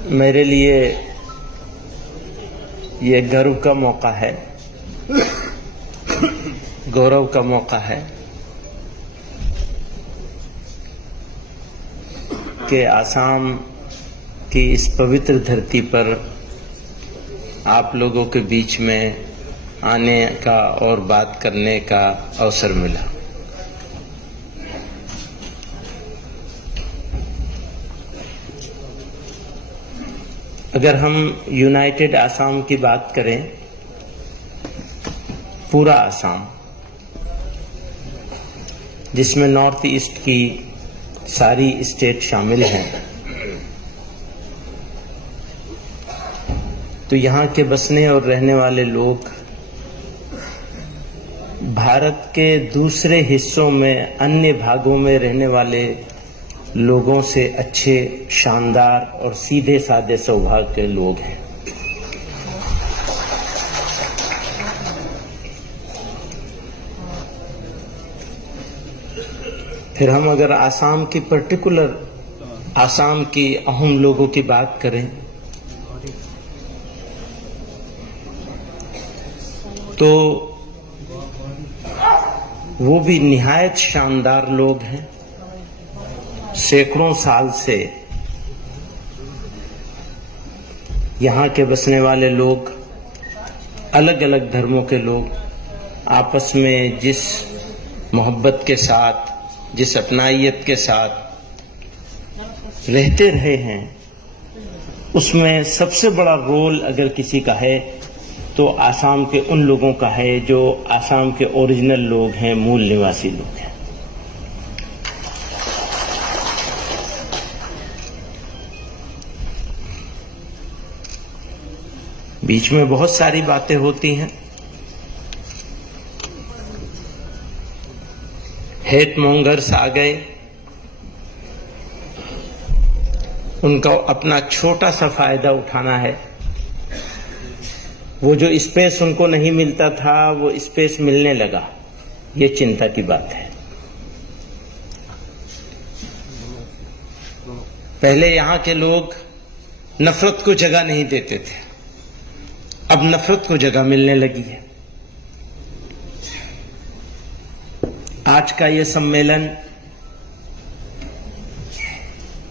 मेरे लिए ये गर्व का मौका है, गौरव का मौका है कि आसाम की इस पवित्र धरती पर आप लोगों के बीच में आने का और बात करने का अवसर मिला। अगर हम यूनाइटेड आसाम की बात करें, पूरा आसाम जिसमें नॉर्थ ईस्ट की सारी स्टेट शामिल हैं, तो यहाँ के बसने और रहने वाले लोग भारत के दूसरे हिस्सों में अन्य भागों में रहने वाले लोगों से अच्छे, शानदार और सीधे साधे स्वभाव के लोग हैं। फिर हम अगर आसाम की पर्टिकुलर आसाम की अहम लोगों की बात करें तो वो भी निहायत शानदार लोग हैं। सैकड़ों साल से यहाँ के बसने वाले लोग, अलग अलग धर्मों के लोग आपस में जिस मोहब्बत के साथ, जिस अपनाइयत के साथ रहते रहे हैं, उसमें सबसे बड़ा रोल अगर किसी का है तो आसाम के उन लोगों का है जो आसाम के ओरिजिनल लोग हैं, मूल निवासी लोग हैं। बीच में बहुत सारी बातें होती हैं। हेट मॉन्गर्स आ गए, उनका अपना छोटा सा फायदा उठाना है। वो जो स्पेस उनको नहीं मिलता था वो स्पेस मिलने लगा, ये चिंता की बात है। पहले यहाँ के लोग नफरत को जगह नहीं देते थे, अब नफरत को जगह मिलने लगी है। आज का ये सम्मेलन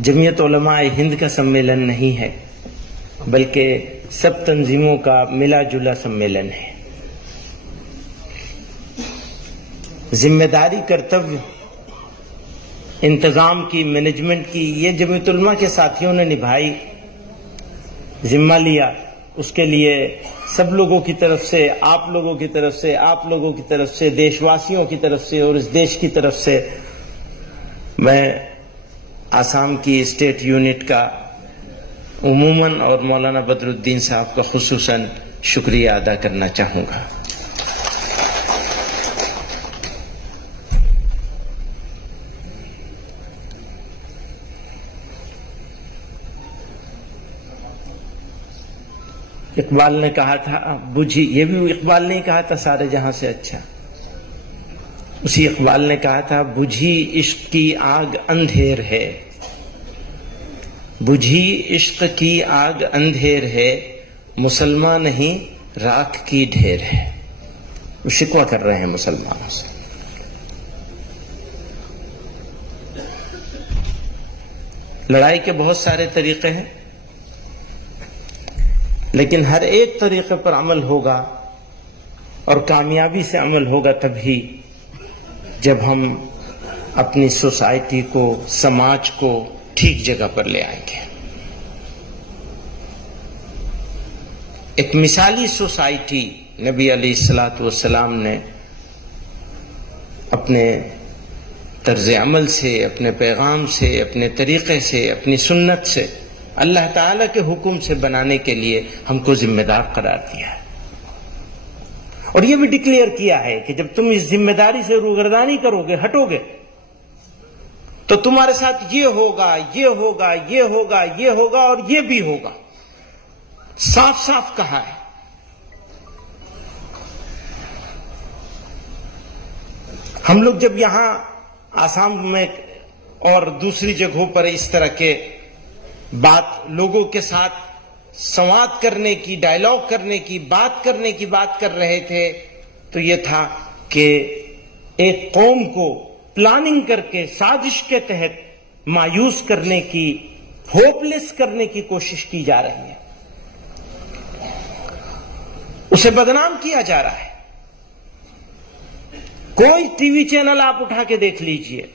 जमीयत उलमा-ए हिंद का सम्मेलन नहीं है, बल्कि सब तंजीमों का मिला जुला सम्मेलन है। जिम्मेदारी, कर्तव्य, इंतजाम की, मैनेजमेंट की ये जमीयत उलमा के साथियों ने निभाई, जिम्मा लिया। उसके लिए सब लोगों की तरफ से, आप लोगों की तरफ से, आप लोगों की तरफ से, देशवासियों की तरफ से और इस देश की तरफ से मैं आसाम की स्टेट यूनिट का उमूमन और मौलाना बदरुद्दीन साहब का खुसूसन शुक्रिया अदा करना चाहूंगा। इकबाल ने कहा था, बुझी, ये भी इकबाल ने कहा था, सारे जहां से अच्छा। उसी इकबाल ने कहा था, बुझी इश्क की आग अंधेर है, बुझी इश्क की आग अंधेर है, मुसलमान नहीं राख की ढेर है। वो शिकवा कर रहे हैं मुसलमानों से। लड़ाई के बहुत सारे तरीके हैं, लेकिन हर एक तरीके पर अमल होगा और कामयाबी से अमल होगा तभी जब हम अपनी सोसाइटी को, समाज को ठीक जगह पर ले आएंगे। एक मिसाली सोसाइटी नबी अलैहिस्सलातु वस्सलाम ने अपने तर्ज अमल से, अपने पैगाम से, अपने तरीके से, अपनी सुन्नत से, अल्लाह ताला के हुक्म से बनाने के लिए हमको जिम्मेदार करार दिया है। और यह भी डिक्लेयर किया है कि जब तुम इस जिम्मेदारी से रूगर्दानी करोगे, हटोगे, तो तुम्हारे साथ ये होगा, ये होगा, ये होगा, ये होगा और ये भी होगा। साफ साफ कहा है। हम लोग जब यहां आसाम में और दूसरी जगहों पर इस तरह के बात लोगों के साथ संवाद करने की, डायलॉग करने की, बात करने की बात कर रहे थे, तो यह था कि एक कौम को प्लानिंग करके साजिश के तहत मायूस करने की, होपलेस करने की कोशिश की जा रही है, उसे बदनाम किया जा रहा है। कोई टीवी चैनल आप उठा के देख लीजिए,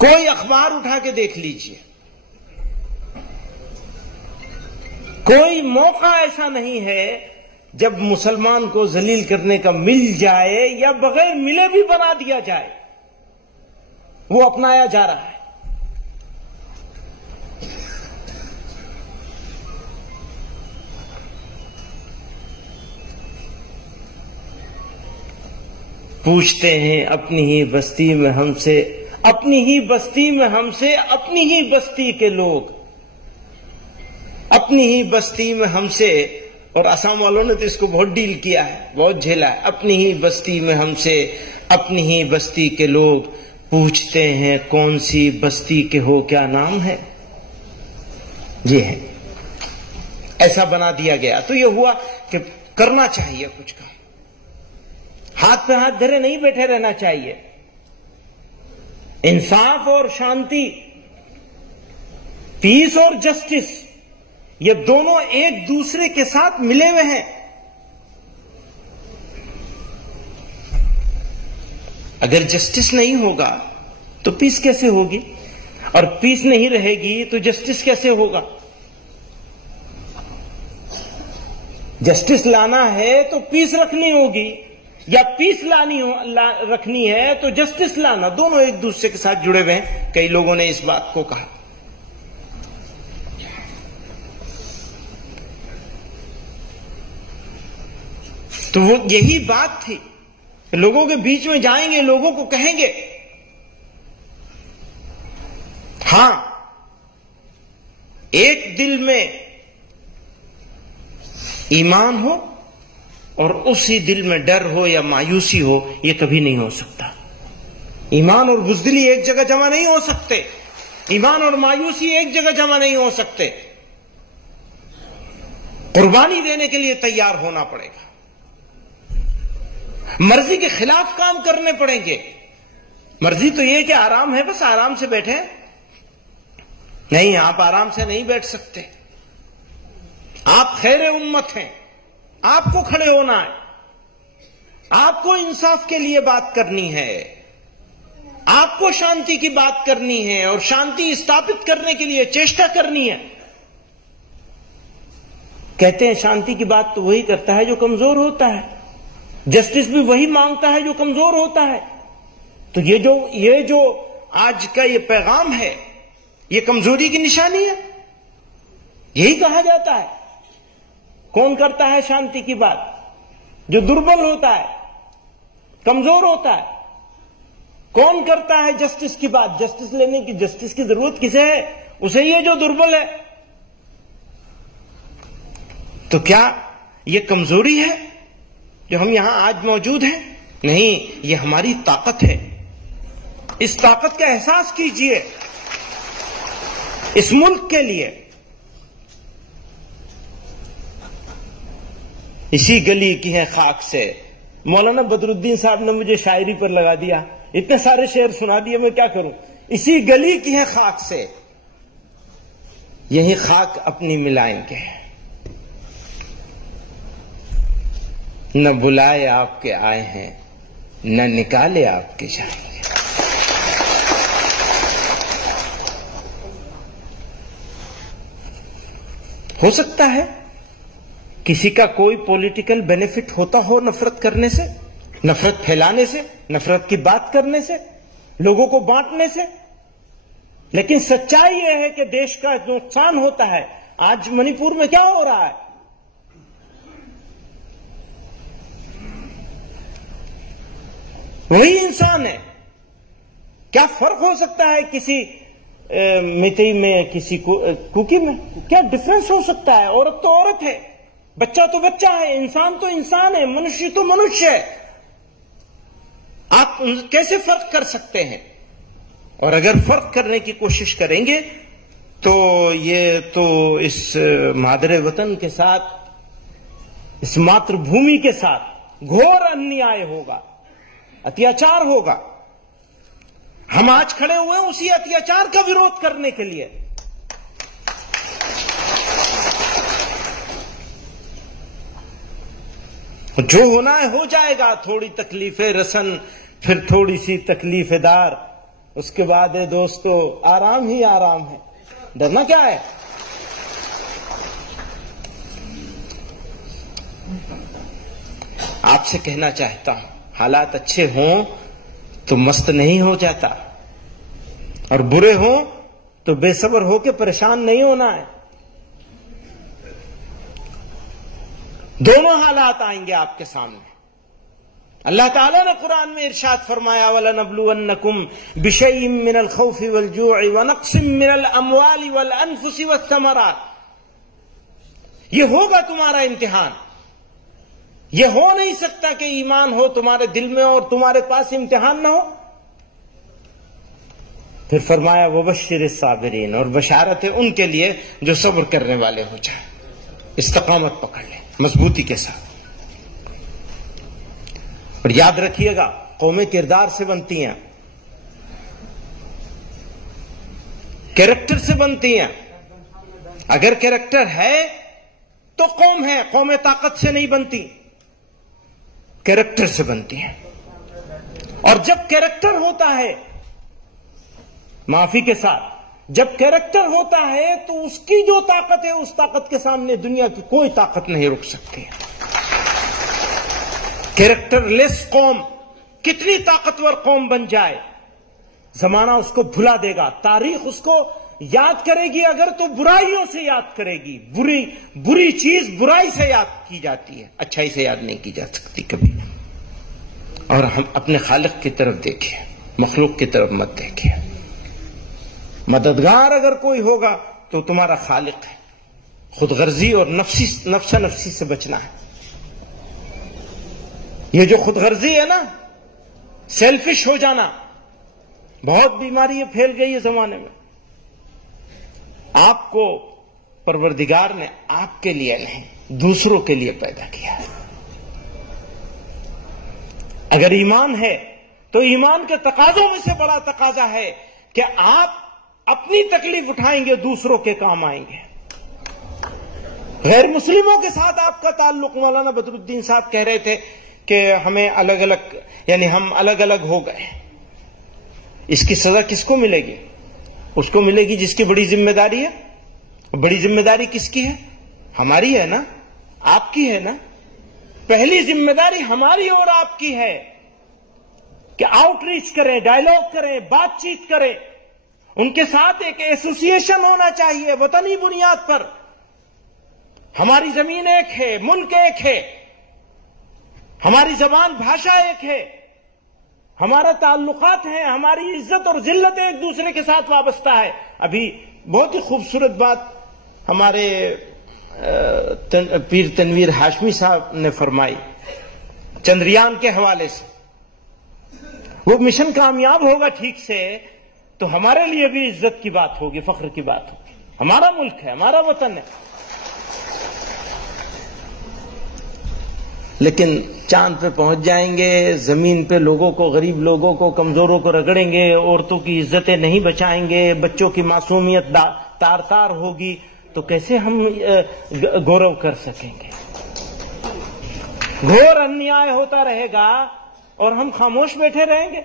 कोई अखबार उठा के देख लीजिए, कोई मौका ऐसा नहीं है जब मुसलमान को जलील करने का मिल जाए या बगैर मिले भी बना दिया जाए, वो अपनाया जा रहा है। पूछते हैं अपनी ही बस्ती में हमसे, अपनी ही बस्ती में हमसे, अपनी ही बस्ती के लोग, अपनी ही बस्ती में हमसे। और असम वालों ने तो इसको बहुत डील किया है, बहुत झेला है। अपनी ही बस्ती में हमसे, अपनी ही बस्ती के लोग पूछते हैं कौन सी बस्ती के हो, क्या नाम है। ये है, ऐसा बना दिया गया। तो ये हुआ कि करना चाहिए कुछ काम, हाथ पे हाथ धरे नहीं बैठे रहना चाहिए। इंसाफ और शांति, पीस और जस्टिस, ये दोनों एक दूसरे के साथ मिले हुए हैं। अगर जस्टिस नहीं होगा तो पीस कैसे होगी, और पीस नहीं रहेगी तो जस्टिस कैसे होगा। जस्टिस लाना है तो पीस रखनी होगी, या पीस रखनी है तो जस्टिस लाना, दोनों एक दूसरे के साथ जुड़े हुए हैं। कई लोगों ने इस बात को कहा। तो वो यही बात थी, लोगों के बीच में जाएंगे, लोगों को कहेंगे हां, एक दिल में ईमान हो और उसी दिल में डर हो या मायूसी हो, यह कभी नहीं हो सकता। ईमान और बुज़दिली एक जगह जमा नहीं हो सकते, ईमान और मायूसी एक जगह जमा नहीं हो सकते। कुर्बानी देने के लिए तैयार होना पड़ेगा, मर्जी के खिलाफ काम करने पड़ेंगे। मर्जी तो यह कि आराम है, बस आराम से बैठे। नहीं, आप आराम से नहीं बैठ सकते। आप खैर उम्मत हैं, आपको खड़े होना है, आपको इंसाफ के लिए बात करनी है, आपको शांति की बात करनी है और शांति स्थापित करने के लिए चेष्टा करनी है। कहते हैं शांति की बात तो वही करता है जो कमजोर होता है, जस्टिस भी वही मांगता है जो कमजोर होता है। तो ये जो आज का ये पैगाम है, ये कमजोरी की निशानी है। यही कहा जाता है। कौन करता है शांति की बात? जो दुर्बल होता है, कमजोर होता है। कौन करता है जस्टिस की बात? जस्टिस लेने की, जस्टिस की जरूरत किसे है? उसे ये जो दुर्बल है। तो क्या ये कमजोरी है जो हम यहां आज मौजूद हैं? नहीं, ये हमारी ताकत है। इस ताकत का एहसास कीजिए इस मुल्क के लिए। इसी गली की है खाक से। मौलाना बदरुद्दीन साहब ने मुझे शायरी पर लगा दिया, इतने सारे शेर सुना दिए, मैं क्या करूं। इसी गली की है खाक से, यही खाक अपनी मिलाएंगे। न बुलाए आपके आए हैं, न निकाले आपके जाएंगे। हो सकता है किसी का कोई पॉलिटिकल बेनिफिट होता हो नफरत करने से, नफरत फैलाने से, नफरत की बात करने से, लोगों को बांटने से, लेकिन सच्चाई यह है कि देश का नुकसान होता है। आज मणिपुर में क्या हो रहा है? वही इंसान है। क्या फर्क हो सकता है किसी मितई में, किसी कुकी में? क्या डिफरेंस हो सकता है? औरत तो औरत है, बच्चा तो बच्चा है, इंसान तो इंसान है, मनुष्य तो मनुष्य है। आप कैसे फर्क कर सकते हैं? और अगर फर्क करने की कोशिश करेंगे तो ये तो इस मादरे वतन के साथ, इस मातृभूमि के साथ घोर अन्याय होगा, अत्याचार होगा। हम आज खड़े हुए हैं उसी अत्याचार का विरोध करने के लिए। जो होना है हो जाएगा, थोड़ी तकलीफें रसन, फिर थोड़ी सी तकलीफेदार, उसके बाद है दोस्तों आराम ही आराम है। डरना क्या है? आपसे कहना चाहता हूं, हालात अच्छे हों तो मस्त नहीं हो जाता, और बुरे हों तो बेसब्र होकर परेशान नहीं होना है। दोनों हालात आएंगे आपके सामने। अल्लाह ताला ने कुरान में इरशाद फरमाया, वलनब्लुवन्नकुम बिशैइन मिनल खौफि वल जू'i व नक्सिम मिनल अमवालि वल अनफुसि वस्समरात। ये होगा तुम्हारा इम्तिहान। ये हो नहीं सकता कि ईमान हो तुम्हारे दिल में और तुम्हारे पास इम्तिहान ना हो। फिर फरमाया वबश्शिरिस साबिरीन, और बशारत है उनके लिए जो सब्र करने वाले हो जाए, इस्तकामत पकड़ ले मजबूती के साथ। और याद रखिएगा, कौमें किरदार से बनती हैं, कैरेक्टर से बनती हैं। अगर कैरेक्टर है तो कौम है, कौमें ताकत से नहीं बनती, कैरेक्टर से बनती हैं। और जब कैरेक्टर होता है, माफी के साथ, जब कैरेक्टर होता है तो उसकी जो ताकत है, उस ताकत के सामने दुनिया की कोई ताकत नहीं रुक सकती। कैरेक्टरलेस कौम कितनी ताकतवर कौम बन जाए, जमाना उसको भुला देगा, तारीख उसको याद करेगी अगर तो बुराइयों से याद करेगी। बुरी चीज बुराई से याद की जाती है, अच्छाई से याद नहीं की जा सकती कभी। और हम अपने खालिक की तरफ देखिए, मखलूक की तरफ मत देखिए। मददगार अगर कोई होगा तो तुम्हारा खालिक है। खुदगर्जी और नफ्सा नफ्सी से बचना है। ये जो खुदगर्जी है ना, सेल्फिश हो जाना, बहुत बीमारी ये फैल गई है जमाने में। आपको परवरदिगार ने आपके लिए नहीं, दूसरों के लिए पैदा किया है। अगर ईमान है तो ईमान के तकाजों में से बड़ा तकाजा है कि आप अपनी तकलीफ उठाएंगे, दूसरों के काम आएंगे। गैर मुस्लिमों के साथ आपका ताल्लुक, मौलाना बदरुद्दीन साहब कह रहे थे कि हमें अलग अलग, यानी हम अलग अलग हो गए। इसकी सजा किसको मिलेगी? उसको मिलेगी जिसकी बड़ी जिम्मेदारी है। बड़ी जिम्मेदारी किसकी है? हमारी है ना, आपकी है ना। पहली जिम्मेदारी हमारी और आपकी है कि आउटरीच करें, डायलॉग करें, बातचीत करें। उनके साथ एक एसोसिएशन होना चाहिए वतनी बुनियाद पर। हमारी जमीन एक है, मुल्क एक है, हमारी जबान भाषा एक है, हमारा ताल्लुकात है, हमारी इज्जत और जिल्लत एक दूसरे के साथ वाबस्ता है। अभी बहुत ही खूबसूरत बात हमारे पीर तनवीर हाशमी साहब ने फरमाई चंद्रयान के हवाले से। वो मिशन कामयाब होगा ठीक से तो हमारे लिए भी इज्जत की बात होगी, फख्र की बात होगी। हमारा मुल्क है, हमारा वतन है। लेकिन चांद पे पहुंच जाएंगे, जमीन पे लोगों को, गरीब लोगों को, कमजोरों को रगड़ेंगे, औरतों की इज्जतें नहीं बचाएंगे, बच्चों की मासूमियत तार तार होगी, तो कैसे हम गौरव कर सकेंगे? घोर अन्याय होता रहेगा और हम खामोश बैठे रहेंगे।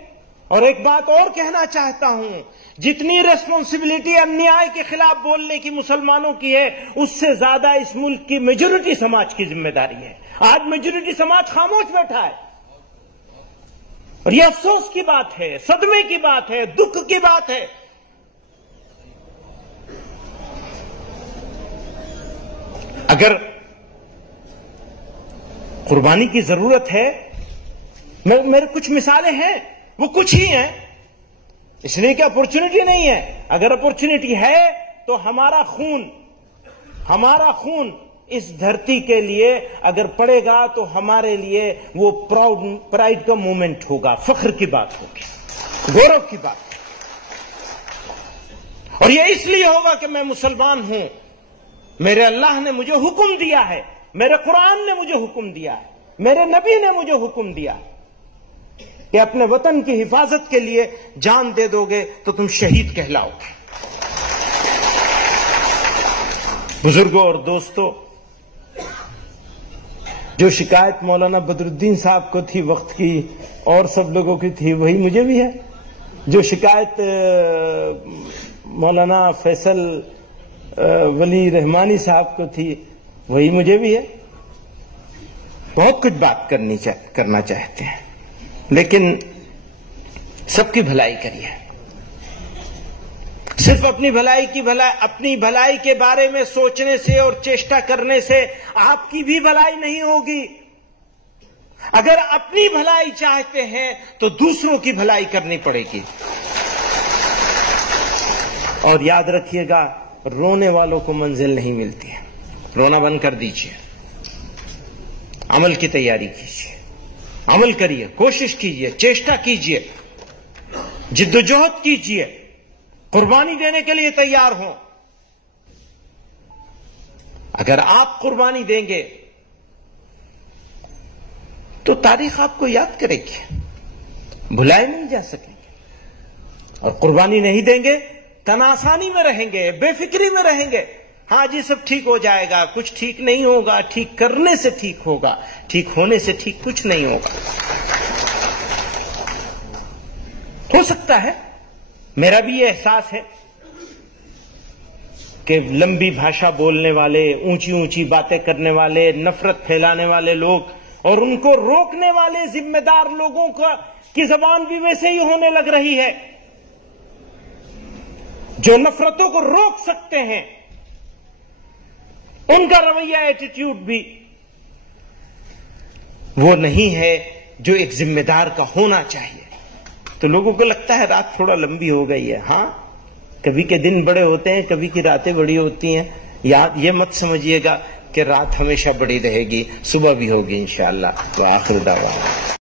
और एक बात और कहना चाहता हूं, जितनी रेस्पॉन्सिबिलिटी अन्याय के खिलाफ बोलने की मुसलमानों की है, उससे ज्यादा इस मुल्क की मेजोरिटी समाज की जिम्मेदारी है। आज मेजोरिटी समाज खामोश बैठा है और यह अफसोस की बात है, सदमे की बात है, दुख की बात है। अगर कुर्बानी की जरूरत है, मेरे कुछ मिसालें हैं, वो कुछ ही हैं, इसलिए कि अपॉर्चुनिटी नहीं है। अगर अपॉर्चुनिटी है तो हमारा खून इस धरती के लिए अगर पड़ेगा तो हमारे लिए वो प्राइड का मोमेंट होगा, फख्र की बात होगी, गौरव की बात। और यह इसलिए होगा कि मैं मुसलमान हूं, मेरे अल्लाह ने मुझे हुक्म दिया है, मेरे कुरान ने मुझे हुक्म दिया है, मेरे नबी ने मुझे हुक्म दिया कि अपने वतन की हिफाजत के लिए जान दे दोगे तो तुम शहीद कहलाओगे। बुजुर्गों और दोस्तों, जो शिकायत मौलाना बदरुद्दीन साहब को थी वक्त की और सब लोगों की थी, वही मुझे भी है। जो शिकायत मौलाना फैसल वली रहमानी साहब को थी, वही मुझे भी है। बहुत कुछ बात करना चाहते हैं, लेकिन सबकी भलाई करिए। सिर्फ अपनी भलाई के बारे में सोचने से और चेष्टा करने से आपकी भी भलाई नहीं होगी। अगर अपनी भलाई चाहते हैं तो दूसरों की भलाई करनी पड़ेगी। और याद रखिएगा, रोने वालों को मंजिल नहीं मिलती है। रोना बंद कर दीजिए, अमल की तैयारी कीजिए, अमल करिए, कोशिश कीजिए, चेष्टा कीजिए, जिद्दोजहद कीजिए, कुर्बानी देने के लिए तैयार हों। अगर आप कुर्बानी देंगे तो तारीख आपको याद करेगी, भुलाए नहीं जा सकेंगे। और कुर्बानी नहीं देंगे, तनासानी में रहेंगे, बेफिक्री में रहेंगे। हाँ जी, सब ठीक हो जाएगा, कुछ ठीक नहीं होगा, ठीक करने से ठीक होगा, ठीक होने से ठीक कुछ नहीं होगा। हो सकता है, मेरा भी ये एहसास है कि लंबी भाषा बोलने वाले, ऊंची ऊंची बातें करने वाले, नफरत फैलाने वाले लोग और उनको रोकने वाले जिम्मेदार लोगों की जबान भी वैसे ही होने लग रही है। जो नफरतों को रोक सकते हैं, उनका रवैया, एटीट्यूड भी वो नहीं है जो एक जिम्मेदार का होना चाहिए। तो लोगों को लगता है रात थोड़ा लंबी हो गई है। हाँ, कभी के दिन बड़े होते हैं, कभी की रातें बड़ी होती हैं। ये मत समझिएगा कि रात हमेशा बड़ी रहेगी, सुबह भी होगी इंशाअल्लाह। तो आखिर दावा।